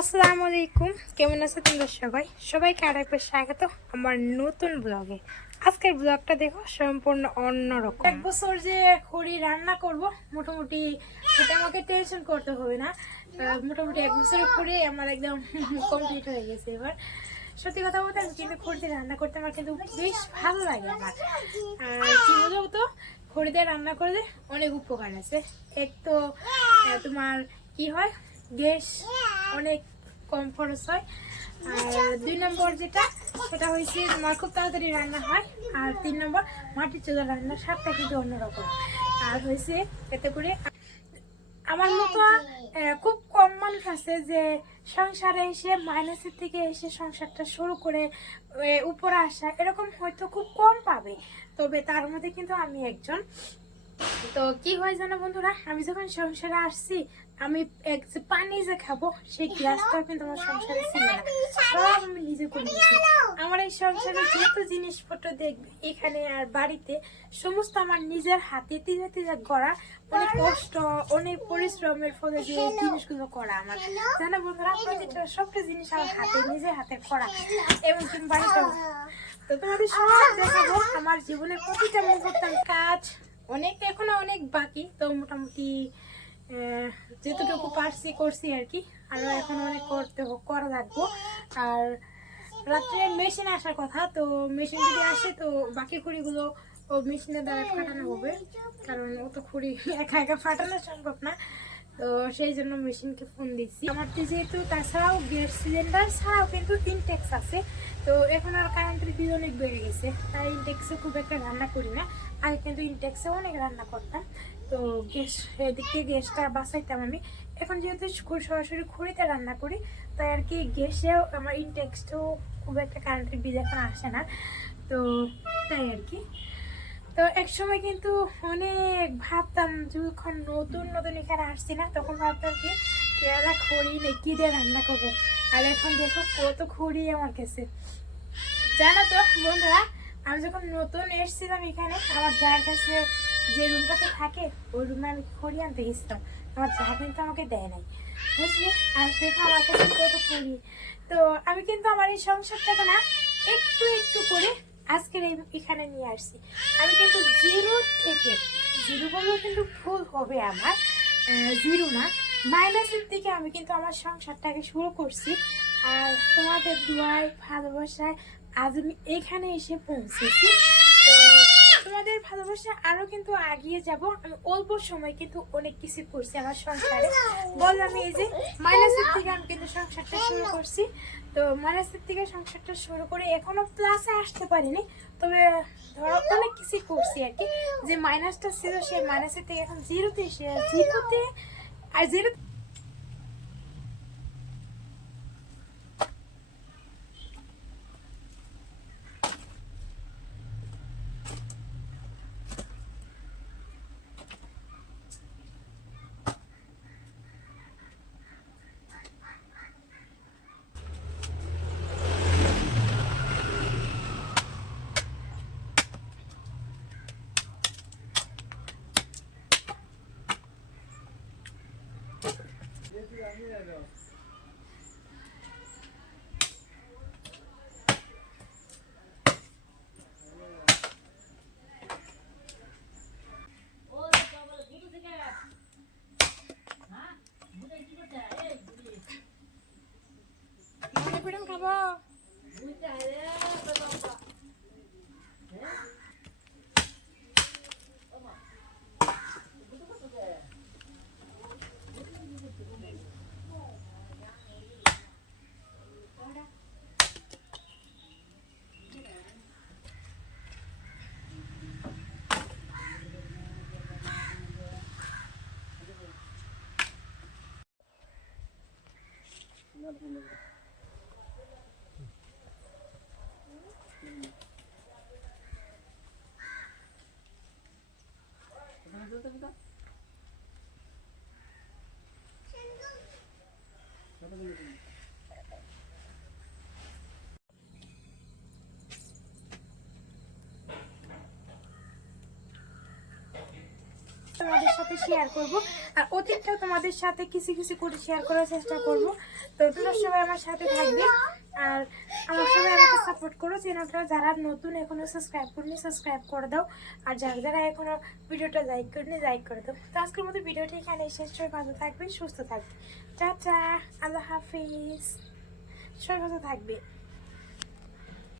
আসসালামু আলাইকুম, কেমন আছো তোমরা সবাই? সবাইকে আরেকবার স্বাগত আমার নতুন ব্লগে। আজকের ব্লগটা দেখো সম্পূর্ণ অন্যরকম। এক বছর যে খড়ি রান্না করব, মোটামুটি সেটা আমাকে টেনশন করতে হবে না। মোটামুটি এক বছরের খড়ি আমার একদম কমপ্লিট হয়ে গেছে। এবার সত্যি কথা বলতে আমি কিন্তু খড়িতে রান্না করতে আমার কিন্তু বেশ ভালো লাগে আমার। আর কি বলবো তো, খড়িতে রান্না করলে অনেক উপকার আছে। এক তো তোমার কি হয়, গ্যাস অনেক কম খরচ হয়। আর 2 নম্বর যেটা, সেটা হয়েছে তোমার খুব তাড়াতাড়ি রান্না হয়। আর 3 নম্বর, মাটির চুলার রান্নার স্বাদটা কিন্তু অন্যরকম। আর হয়েছে এতে করে আমার মতো খুব কম মানুষ আছে যে সংসারে এসে মাইনাসের থেকে এসে সংসারটা শুরু করে উপরে আসা, এরকম হয়তো খুব কম পাবে। তবে তার মধ্যে কিন্তু আমি একজন। তো কি হয় জানো বন্ধুরা, আমি যখন সংসারে আসছি, আমি এক যে পানি যে খাবো সেই গ্লাসটাও কিন্তু আমার সংসারে ছিল না, সব আমি নিজে করে নিয়েছি। আমার এই সংসারে যত জিনিসপত্র দেখবে এখানে আর বাড়িতে, সমস্ত আমার নিজের হাতে তিলে তিলে করা, অনেক কষ্ট অনেক পরিশ্রমের ফলে যে জিনিসগুলো করা আমার, জানো বন্ধুরা, প্রতিটা সবটা জিনিস আমার হাতে নিজের হাতে করা। এবং তুমি বাড়িতে তো তোমাদের সংসার দেখাবো আমার জীবনের প্রতিটা মুহূর্ত কাজ অনেক, এখনো অনেক বাকি। তো মোটামুটি যেতটুকু পারছি করছি আর কি, আরো এখন অনেক করা লাগবো। আর রাত্রে মেশিন আসার কথা, তো মেশিন যদি আসে তো বাকি খুঁড়িগুলো ও মেশিনের দ্বারা ফাটানো হবে, কারণ ও তো খুঁড়ি একা একা ফাটানো সম্ভব না। তো সেই জন্য মেশিনকে ফোন দিচ্ছি। আমার তো যেহেতু তাছাড়াও গ্যাস সিলিন্ডার ছাড়াও কিন্তু ইনটেক্স আছে, তো এখন আর কারেন্টের বিল অনেক বেড়ে গেছে, তাই ইনটেক্সে খুব একটা রান্না করি না। আগে কিন্তু ইনটেক্সে অনেক রান্না করতাম, তো গ্যাস এদিক থেকে গ্যাসটা বাঁচাইতাম আমি। এখন যেহেতু সরাসরি খড়িতে রান্না করি, তাই আর কি গ্যাসেও আমার ইনটেক্সটাও খুব একটা কারেন্টের বিল এখন আসে না। তো তাই আর কি। তো এক সময় কিন্তু অনেক ভাবতাম, যখন নতুন নতুন এখানে আসছি না, তখন ভাবতাম কি কেরালা খড়ি নেই কি দিয়ে রান্না করবো। আর এখন দেখো কত খড়ি আমার কাছে। জানো তো বন্ধুরা, আমি যখন নতুন এসেছিলাম এখানে, আমার যার কাছে যে রুমটাতে থাকে ওই রুমে আমি খড়ি আনতে গেছিলাম, আমার যা কিন্তু আমাকে দেয় নাই, বুঝলি। আর দেখো আমার কাছে কত খড়ি। তো আমি কিন্তু আমার এই সংসারটাকে না একটু একটু করে আজকের এখানে নিয়ে আসছি। আমি কিন্তু জিরো থেকে, জিরো বললেও কিন্তু ভুল হবে আমার, জিরো না, মাইনাসের দিকে আমি কিন্তু আমার সংসারটাকে শুরু করছি। আর তোমাদের দোয়ায় ভালোবাসায় আজ আমি এখানে এসে পৌঁছেছি। তো তোমাদের ভালোবাসা আরো কিন্তু আগিয়ে যাব। আমি অল্প সময় কিন্তু অনেক কিছু করছি আমার সংসারে। বল আমি এই যে মাইনাসের থেকে আমি কিন্তু সংসারটা শুরু করছি। তো মাইনাসের থেকে সংসারটা শুরু করে এখনো প্লাসে আসতে পারিনি, তবে ধরো অনেক কিছু করছি আর কি। যে মাইনাসটা ছিল সেই মাইনাসের থেকে এখন জিরোতে এসে, জিরোতে আর জিরো। খাবো তোমাদের সাথে শেয়ার করব, আর অতীতটাও তোমাদের সাথে কিছু কিছু করে শেয়ার করার চেষ্টা করব। তো তোমরা সবাই আমার সাথে থাকবে, আর আমার সবাই আমাকে সাপোর্ট করো। চ্যানেলটা যারা নতুন এখনো সাবস্ক্রাইব করেনি সাবস্ক্রাইব করে দাও, আর যারা যারা এখনো ভিডিওটা লাইক করেনি লাইক করে দাও। তো আজকের মতো ভিডিওটা এখানে শেষ। সবাই ভালো থাকবে, সুস্থ থাকবে। টাটা, আল্লাহ হাফিজ, সবাই ভালো থাকবে।